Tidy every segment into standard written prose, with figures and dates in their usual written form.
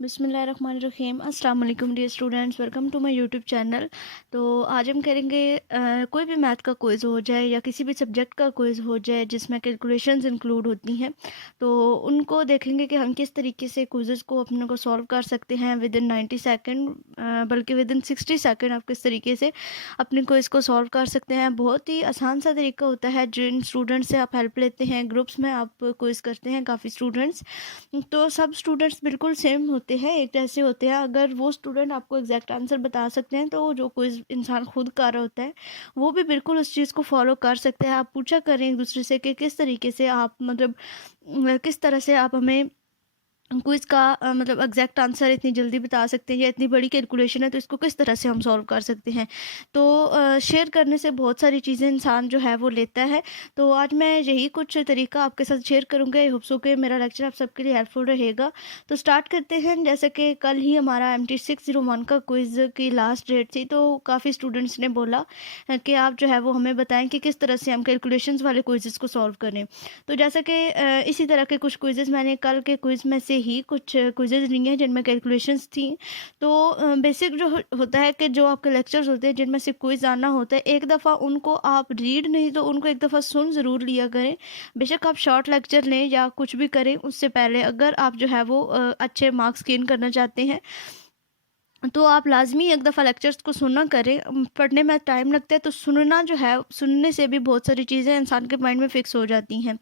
बिस्मिल्लाहिर्रहमानिर्रहीम अस्सलाम वालेकुम dear students, welcome to my YouTube channel. तो आज हम करेंगे कोई भी मैथ का क्विज़ हो जाए या किसी भी सब्जेक्ट का क्विज़ हो जाए जिसमें कैलकुलेशंस इंक्लूड होती हैं, तो उनको देखेंगे कि हम किस तरीके से क्विज़ेस को अपने को सॉल्व कर सकते हैं विद इन 90 सेकेंड, बल्कि विद इन 60 सेकेंड आप किस तरीके से अपने को इसको सॉल्व कर सकते हैं। बहुत ही आसान सा तरीका होता है। जिन स्टूडेंट्स से आप हेल्प लेते हैं, ग्रुप्स में आप क्विज़ करते हैं काफ़ी स्टूडेंट्स, तो सब स्टूडेंट्स बिल्कुल सेम होते हैं, एक जैसे होते हैं। अगर वो स्टूडेंट आपको एग्जैक्ट आंसर बता सकते हैं तो जो क्विज इंसान खुद कर रहा होता है वो भी बिल्कुल उस चीज़ को फॉलो कर सकते हैं। आप पूछा करें एक दूसरे से कि किस तरीके से आप मतलब किस तरह से आप हमें क्विज़ का मतलब एग्जैक्ट आंसर इतनी जल्दी बता सकते हैं, या इतनी बड़ी कैलकुलेशन है तो इसको किस तरह से हम सॉल्व कर सकते हैं। तो शेयर करने से बहुत सारी चीज़ें इंसान जो है वो लेता है। तो आज मैं यही कुछ तरीका आपके साथ शेयर करूँगी। आई होप सो कि मेरा लेक्चर आप सबके लिए हेल्पफुल रहेगा। तो स्टार्ट करते हैं। जैसे कि कल ही हमारा MT601 का क्विज़ की लास्ट डेट थी, तो काफ़ी स्टूडेंट्स ने बोला कि आप जो है वो हमें बताएं कि किस तरह से हम कैलकुलेशंस वाले क्विज़ेस को सॉल्व करें। तो जैसे कि इसी तरह के कुछ क्विज़ेस मैंने कल के क्विज़ में से ही कुछ क्विज़ेस लिए हैं जिनमें कैलकुलेशंस थी। तो बेसिक जो होता है कि जो आपके लेक्चर्स होते हैं जिनमें से क्विज़ आना होता है, एक दफ़ा उनको आप रीड नहीं तो उनको एक दफ़ा सुन ज़रूर लिया करें। बेशक आप शॉर्ट लेक्चर लें या कुछ भी करें, उससे पहले अगर आप जो है वो अच्छे मार्क्स गेन करना चाहते हैं तो आप लाज़मी एक दफ़ा लेक्चर्स को सुना करें। पढ़ने में टाइम लगता है तो सुनना जो है, सुनने से भी बहुत सारी चीज़ें इंसान के माइंड में फ़िक्स हो जाती हैं।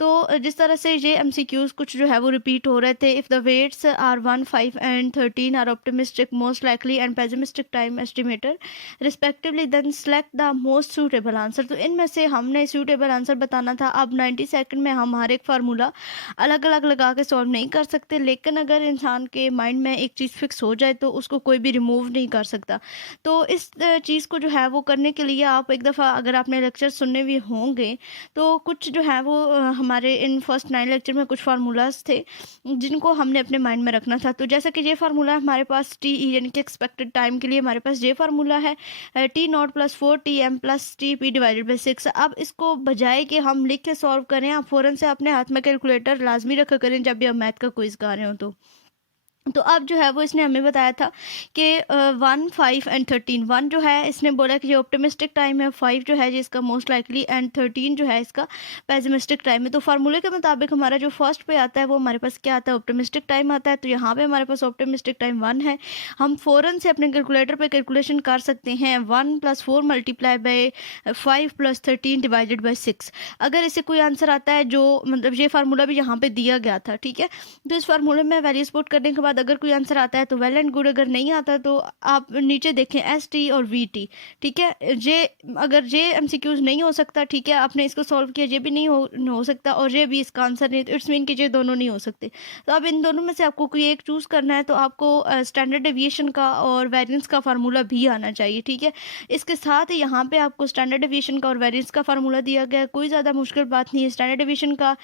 तो जिस तरह से ये MCQs कुछ जो है वो रिपीट हो रहे थे। If the weights are 1, 5 and 13 are optimistic, most likely and pessimistic time estimator respectively, then select the most suitable answer. तो इनमें से हमने सूटेबल आंसर बताना था। अब 90 सेकंड में हम हर एक फार्मूला अलग अलग लगा के सॉल्व नहीं कर सकते, लेकिन अगर इंसान के माइंड में एक चीज़ फिक्स हो जाए तो उसको कोई भी रिमूव नहीं कर सकता। तो इस चीज़ को जो है वो करने के लिए आप एक दफ़ा, अगर आपने लेक्चर सुनने भी होंगे, तो कुछ जो है वो हमारे इन फर्स्ट 9 लेक्चर में कुछ फार्मूलाज थे जिनको हमने अपने माइंड में रखना था। तो जैसे कि ये फार्मूला हमारे पास टी ई यानी कि एक्सपेक्टेड टाइम के लिए हमारे पास ये फार्मूला है T0+4 TM+TP/6। अब इसको बजाय कि हम लिख के सॉल्व करें, आप फ़ौरन से अपने हाथ में कैलकुलेटर लाजमी रखा करें जब भी आप मैथ का क्विज़ कर रहे हो। तो अब जो है वो इसने हमें बताया था कि 1, 5 एंड 13। 1 जो है इसने बोला कि ये ऑप्टिमिस्टिक टाइम है, 5 जो है ये इसका मोस्ट लाइकली, एंड 13 जो है इसका पेसिमिस्टिक टाइम है। तो फार्मूले के मुताबिक हमारा जो फर्स्ट पे आता है वो हमारे पास क्या आता है, ऑप्टिमिस्टिक टाइम आता है। तो यहाँ पे हमारे पास ऑप्टिमिस्टिक टाइम 1 है। हम फ़ौरन से अपने कैलकुलेटर पे कैलकुलेशन कर सकते हैं। 1 + 4 मल्टीप्लाई बाई 5 + 13 डिवाइडेड बाई 6। अगर इसे कोई आंसर आता है जो मतलब ये फार्मूला भी यहाँ पे दिया गया था, ठीक है। तो इस फार्मूले में वैल्यूज पुट करने के बाद अगर कोई आंसर आता है तो वेल एंड गुड, अगर नहीं आता तो आप नीचे देखें ST और VT, ठीक है। जे अगर जे MCQs नहीं हो सकता, ठीक है, आपने इसको सॉल्व किया, ये भी नहीं हो सकता और ये भी इसका आंसर नहीं, तो इट्स मीन कि ये दोनों नहीं हो सकते। तो अब इन दोनों में से आपको कोई एक चूज़ करना है, तो आपको स्टैंडर्ड डेविएशन का और वेरिएंस का फार्मूला भी आना चाहिए, ठीक है। इसके साथ यहाँ पे आपको स्टैंडर्ड डेविएशन का और वेरिएंस का फार्मूला दिया गया है। कोई ज़्यादा मुश्किल बात नहीं है। स्टैंडर्ड डेविएशन का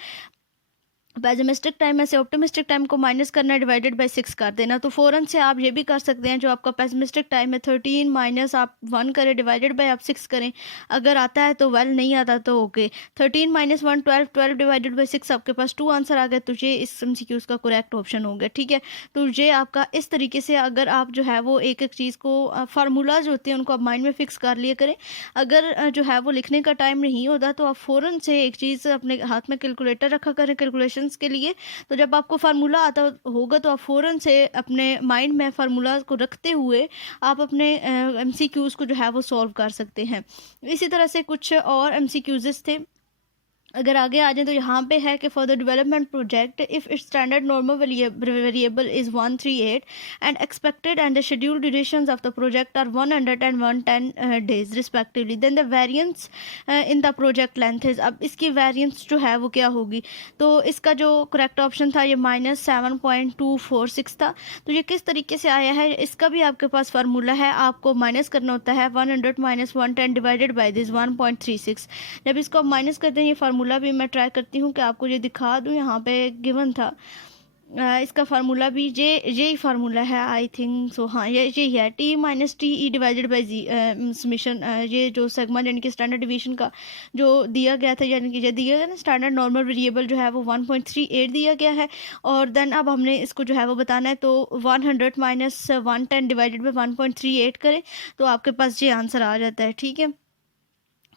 पेसिमिस्टिक टाइम में से ऑप्टिमिस्टिक टाइम को माइनस करना, डिवाइडेड बाय 6 कर देना। तो फ़ौरन से आप ये भी कर सकते हैं, जो आपका पेसिमिस्टिक टाइम है 13 माइनस आप 1 करें, डिवाइडेड बाय आप 6 करें। अगर आता है तो वेल, नहीं आता तो ओके। 13 - 1 12, 12 डिवाइडेड बाय 6, आपके पास 2 आंसर आ गए। तो ये इस MCQs का करेक्ट ऑप्शन हो गया, ठीक है। तो ये आपका इस तरीके से, अगर आप जो है वो एक एक चीज़ को फार्मूलाज होते हैं उनको आप माइंड में फ़िक्स कर लिया करें। अगर जो है वो लिखने का टाइम नहीं होता तो आप फ़ौरन से एक चीज़ अपने हाथ में कैलकुलेटर रखा करें कैलकुलेशंस के लिए। तो जब आपको फार्मूला आता होगा तो आप फ़ौरन से अपने माइंड में फार्मूला को रखते हुए आप अपने MCQs को जो है वो सॉल्व कर सकते हैं। इसी तरह से कुछ और MCQs थे। अगर आगे आ जाए तो यहाँ पे है कि for the development project, if it's standard normal variable is 138 and expected and the schedule durations of the project are 100 and 110 days respectively, then the variance in the project length is. अब इसकी variance जो है वो क्या होगी, तो इसका जो करेक्ट ऑप्शन था ये -7.246 था। तो ये किस तरीके से आया है, इसका भी आपके पास फार्मूला है। आपको माइनस करना होता है 100 - 110 डिवाइडेड बाई दिस 1.36। जब इसको आप माइनस करते हैं, ये फार्मूला भी मैं ट्राई करती हूँ कि आपको ये दिखा दूँ, यहाँ पे गिवन था इसका फार्मूला भी यही फार्मूला है, आई थिंक सो। हाँ, ये यही है, T minus T E divided by G summation. ये जो सेगमा यानी कि स्टैंडर्ड डिवीजन का जो दिया गया था, यानी कि जो दिया गया ना, स्टैंडर्ड नॉर्मल वेरिएबल जो है वो 1.38 दिया गया है। और देन अब हमने इसको जो है वो बताना है, तो 100 माइनस 110 डिवाइडेड बाई 1.38 करें तो आपके पास ये आंसर आ जाता है। ठीक है,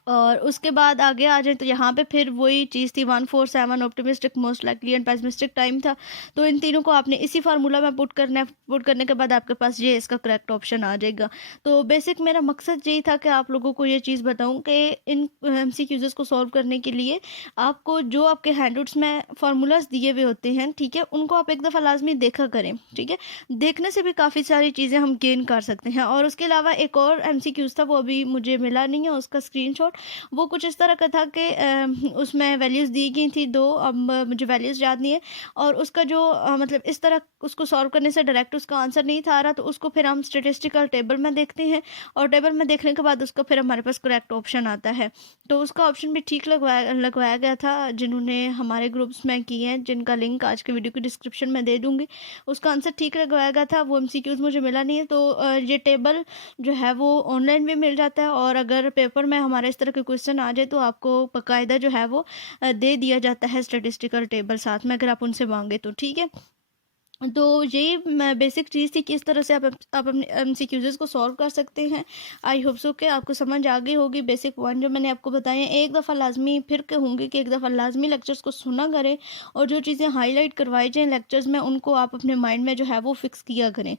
और उसके बाद आगे आ जाए तो यहाँ पे फिर वही चीज़ थी, 147 optimistic, most likely and pessimistic time था। तो इन तीनों को आपने इसी फार्मूला में पुट करना है। पुट करने के बाद आपके पास ये इसका करेक्ट ऑप्शन आ जाएगा। तो बेसिक मेरा मकसद यही था कि आप लोगों को ये चीज़ बताऊँ कि इन MCQs को सॉल्व करने के लिए आपको जो आपके हैंडआउट्स में फार्मूलाज दिए हुए होते हैं, ठीक है, उनको आप एक दफ़ा लाजमी देखा करें। ठीक है, देखने से भी काफ़ी सारी चीज़ें हम गेन कर सकते हैं। और उसके अलावा एक और MCQs था, वो अभी मुझे मिला नहीं है उसका स्क्रीनशॉट। वो कुछ इस तरह का था कि उसमें वैल्यूज़ दी गई थी दो, अब मुझे वैल्यूज़ याद नहीं है। और उसका जो मतलब इस तरह उसको सॉल्व करने से डायरेक्ट उसका आंसर नहीं था आ रहा, तो उसको फिर हम स्टेटिस्टिकल टेबल में देखते हैं, और टेबल में देखने के बाद उसका फिर हमारे पास करेक्ट ऑप्शन आता है। तो उसका ऑप्शन भी ठीक लगवाया गया था। जिन्होंने हमारे ग्रुप्स में किए हैं, जिनका लिंक आज के वीडियो की डिस्क्रिप्शन में दे दूँगी, उसका आंसर ठीक लगवाया गया था। वो MCQs मुझे मिला नहीं है, तो ये टेबल जो है वो ऑनलाइन भी मिल जाता है, और अगर पेपर में हमारे इस तरह के क्वेश्चन आ जाए तो आपको बाकायदा जो है वो दे दिया जाता है स्टैटिस्टिकल टेबल साथ में, अगर आप उनसे मांगे तो। ठीक है, तो यही बेसिक चीज़ थी कि इस तरह से आप अपने MCQs को सॉल्व कर सकते हैं। आई होप सो कि आपको समझ आ गई होगी बेसिक पॉइंट जो मैंने आपको बताए हैं। एक दफ़ा लाजमी फिर कहूँगी कि एक दफ़ा लाजमी लेक्चर्स को सुना करें, और जो चीज़ें हाईलाइट करवाई जाएँ लेक्चर्स में उनको आप अपने माइंड में जो है वो फिक्स किया करें।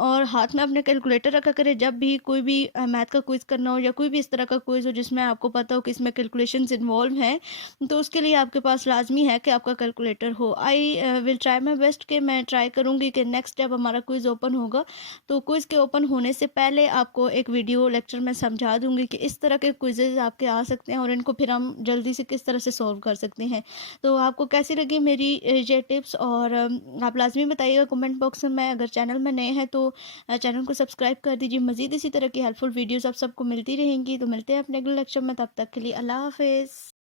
और हाथ में अपने कैलकुलेटर रखा करें जब भी कोई भी मैथ का क्विज़ करना हो, या कोई भी इस तरह का क्विज़ हो जिसमें आपको पता हो कि इसमें कैलकुलेशंस इन्वॉल्व हैं, तो उसके लिए आपके पास लाजमी है कि आपका कैलकुलेटर हो। I will try my best कि मैं ट्राई करूँगी कि नेक्स्ट जब हमारा क्विज़ ओपन होगा, तो क्विज़ के ओपन होने से पहले आपको एक वीडियो लेक्चर में समझा दूँगी कि इस तरह के क्विज़ेज़ आपके आ सकते हैं, और इनको फिर हम जल्दी से किस तरह से सॉल्व कर सकते हैं। तो आपको कैसी लगी मेरी ये टिप्स, और आप लाजमी बताइएगा कमेंट बॉक्स में। अगर चैनल में नए हैं तो चैनल को सब्सक्राइब कर दीजिए। मज़ीद इसी तरह की हेल्पफुल वीडियोज़ आप सबको मिलती रहेंगी। तो मिलते हैं अपने अगले लेक्चर में, तब तक के लिए अल्लाह हाफ़िज़।